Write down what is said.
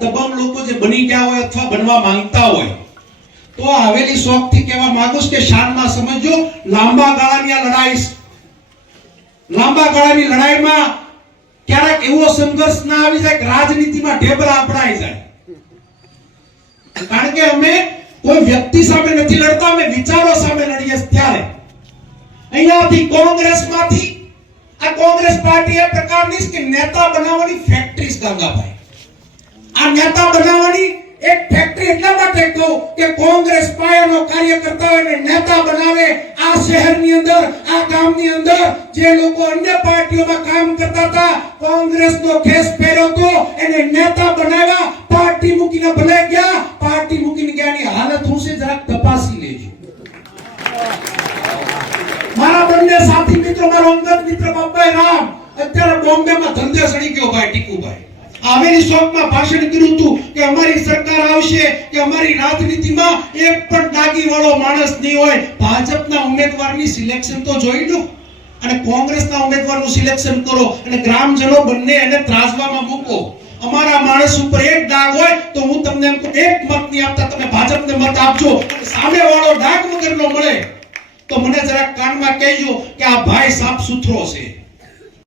દબંગ લોકો જે બની ગયા હોય અથવા બનવા માંગતા હોય, તો હવેલી શોખથી કહેવા માંગુ કે શાનમાં સમજો, લાંબા ગાળાની આ લડાઈ. લાંબા ગાળાની લડાઈમાં ક્યારેક એવો સંઘર્ષ ના આવી જાય કે રાજનીતિમાં ઢેબરા અપડાઈ જાય. કારણ કે અમે કોઈ વ્યક્તિ સામે નથી લડતા, અમે વિચારો સામે લડીએ ત્યારે. અહીંયાથી કોંગ્રેસમાંથી, આ કોંગ્રેસ પાર્ટી એ પ્રકારની કે નેતા બનાવવાની ફેક્ટરી ગંગાભાઈ. નેતા બનાવવાની એક ફેક્ટરી એટલા માટે કહું કે કોંગ્રેસ પાયાનો કાર્યકર્તાઓને નેતા બનાવે આ શહેરની અંદર, આ ગામની અંદર. જે લોકો અન્ય પાર્ટીઓમાં કામ કરતા હતા, કોંગ્રેસનો ખેસ પહેર્યો તો એને નેતા બનાવ્યા. પાર્ટી મૂકીને ભલે ગયા, પાર્ટી મૂકીને ગયાની હાલત હું છે? જરાક તપાસી લેજો. મારા બંને સાથી મિત્રો, મારો અંગત મિત્ર બાપાઈ રામ, અત્યારે બોમ્બેમાં ધંધે સડી ગયો ભાઈ ટીકુભાઈ. આવેલી શોકમાં ભાષણ કર્યું હતું કે અમારી સરકાર આવશે, કે અમારી રાજનીતિમાં એક પણ દાગી વાળો માણસ નહીં હોય. ભાજપના ઉમેદવારની સિલેક્શન તો જોઈ લો. અને કોંગ્રેસના ઉમેદવારનું સિલેક્શન કરો અને ગ્રામજનો બંને એને ત્રાસવામાં મૂકો. અમારા માણસ ઉપર એક ડાગ હોય તો હું તમને એક મત નહીં આપતા, તમે ભાજપને મત આપજો. સામે વાળો ડાગ વગરનો મળે. તો મને જરા કાનમાં કહેજો કે આ ભાઈ સાફ સુથરો છે.